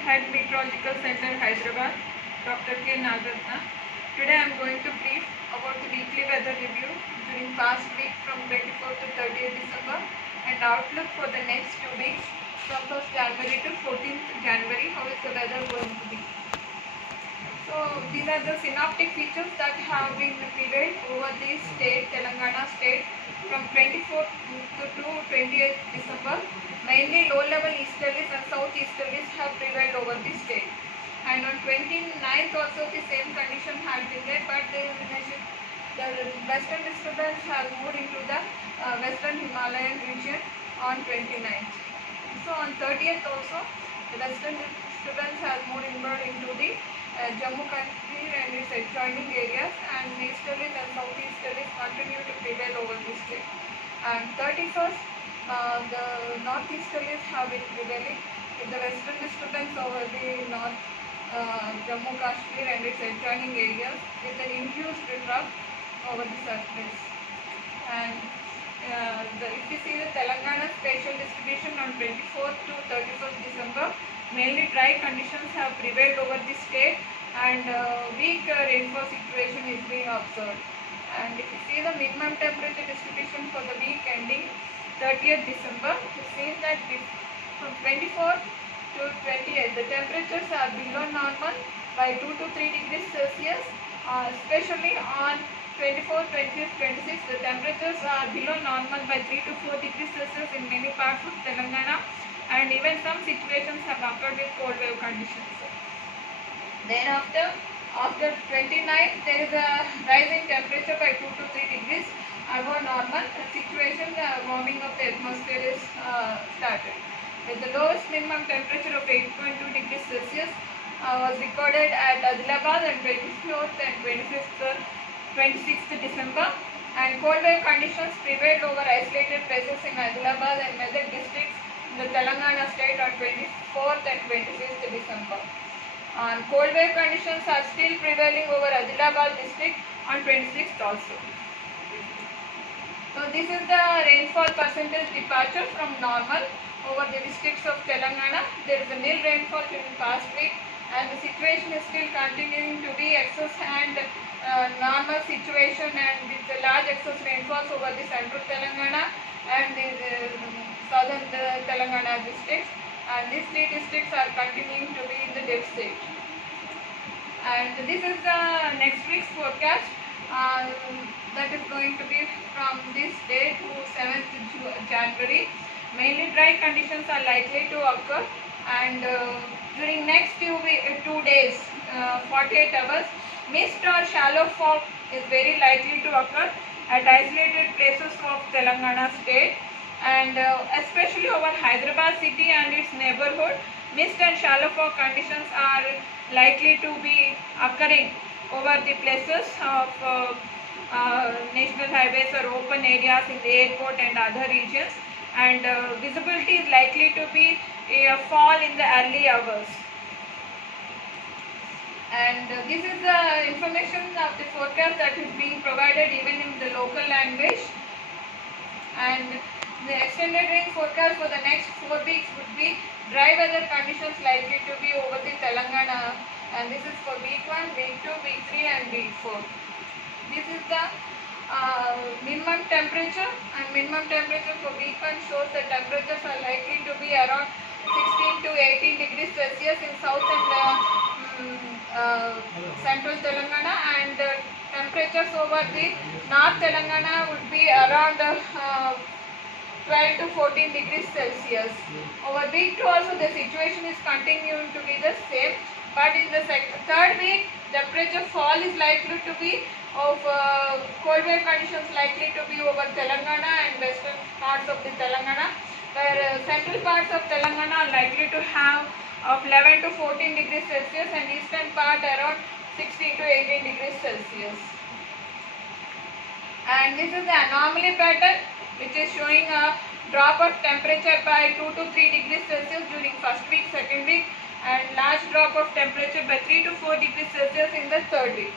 Head Meteorological Center, Hyderabad, Dr. K. Nagatna. Today I am going to brief about the weekly weather review during past week from 24th to 30th December and outlook for the next 2 weeks from 1st January to 14th January. How is the weather going to be? So these are the synoptic features that have been prevailed over the state, Telangana state, from 24th to 28th December. Mainly low-level easterlies and southeasterlies have prevailed over the state. And on 29th also the same condition had been there, but the western disturbance has moved into the western Himalayan region on 29th. So on 30th also the western disturbance has moved inward into the Jammu Kashmir and its adjoining areas, and easterlies and southeasterlies continue to prevail over the state. And 31st, the northeasterlies have been prevailing with the western disturbance over the north Jammu Kashmir and its adjoining areas with an induced trough over the surface. And if you see the Telangana spatial distribution on 24th to 31st December, mainly dry conditions have prevailed over the state and weak rainfall situation is being observed. And if you see the minimum temperature distribution for the week ending 30th December, you see that from 24th to 28th, the temperatures are below normal by 2 to 3 degrees Celsius, especially on 24th, 25th, 26th, the temperatures are below normal by 3 to 4 degrees Celsius in many parts of Telangana, and even some situations have occurred with cold wave conditions. Thereafter, after 29th, there is a rise in temperature by 2 to 3 degrees above normal. The situation, warming of the atmosphere is started. With the lowest minimum temperature of 8.2 degrees Celsius was recorded at Adilabad on 24th and 26th December, and cold wave conditions prevailed over isolated places in Adilabad and Medak districts in the Telangana state on 24th and 26th December. And cold wave conditions are still prevailing over Adilabad district on 26th also. So this is the rainfall percentage departure from normal over the districts of Telangana. There is a nil rainfall during past week, and the situation is still continuing to be excess and normal situation, and with the large excess rainfalls over the central Telangana and the southern Telangana districts, and these three districts are continuing to be in the deficit. And this is the next week's forecast that is going to be from this day to 7th January. Mainly dry conditions are likely to occur, and during next 2 days, 48 hours, mist or shallow fog is very likely to occur at isolated places of Telangana state, and especially over Hyderabad city and its neighborhood. Mist and shallow fog conditions are likely to be occurring over the places of national highways or open areas in the airport and other regions, and visibility is likely to be a fall in the early hours. And this is the information of the forecast that is being provided even in the local language. And the extended range forecast for the next 4 weeks would be dry weather conditions likely to be over the Telangana, and this is for week 1, week 2, week 3 and week 4. This is the minimum temperature, and minimum temperature for week 1 shows the temperatures are likely to be around 16 to 18 degrees Celsius in south and central Telangana, and temperatures over the north Telangana would be around 12 to 14 degrees Celsius. Over week 2 also the situation is continuing to be the same, but in the third week temperature fall is likely to be of cold wave conditions likely to be over Telangana and western parts of the Telangana, where central parts of Telangana are likely to have of 11 to 14 degrees Celsius and eastern part around 16 to 18 degrees Celsius. And this is the anomaly pattern, which is showing a drop of temperature by 2 to 3 degrees Celsius during first week, second week, and large drop of temperature by 3 to 4 degrees Celsius in the third week.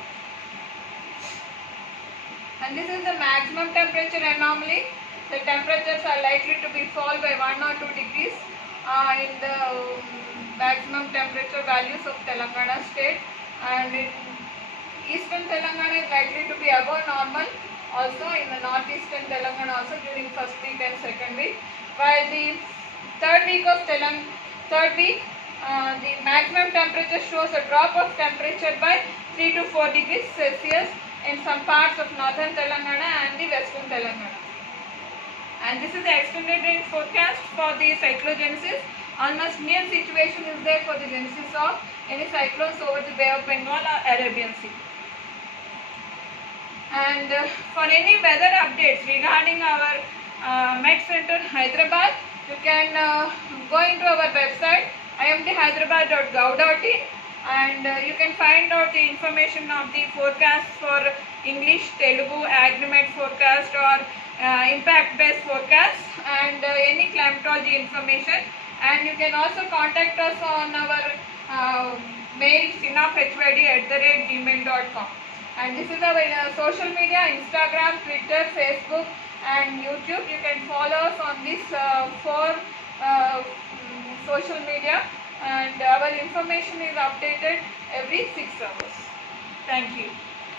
And this is the maximum temperature anomaly. The temperatures are likely to be fall by 1 or 2 degrees in the maximum temperature temperature values of Telangana state, and in eastern Telangana is likely to be above normal, also in the northeastern Telangana also during first week and second week, while the third week of the maximum temperature shows a drop of temperature by 3 to 4 degrees Celsius in some parts of northern Telangana and the western Telangana. And this is the extended range forecast for the cyclogenesis. Almost nil situation is there for the genesis of any cyclones over the Bay of Bengal or Arabian Sea. And for any weather updates regarding our Met Center Hyderabad, you can go into our website imthyderabad.gov.in, and you can find out the information of the forecast for English, Telugu, Agrimet forecast or impact based forecast, and any climatology information. And you can also contact us on our mail sinafhyd@gmail.com. And this is our social media: Instagram, Twitter, Facebook and YouTube. You can follow us on these four social media, and our information is updated every 6 hours. Thank you.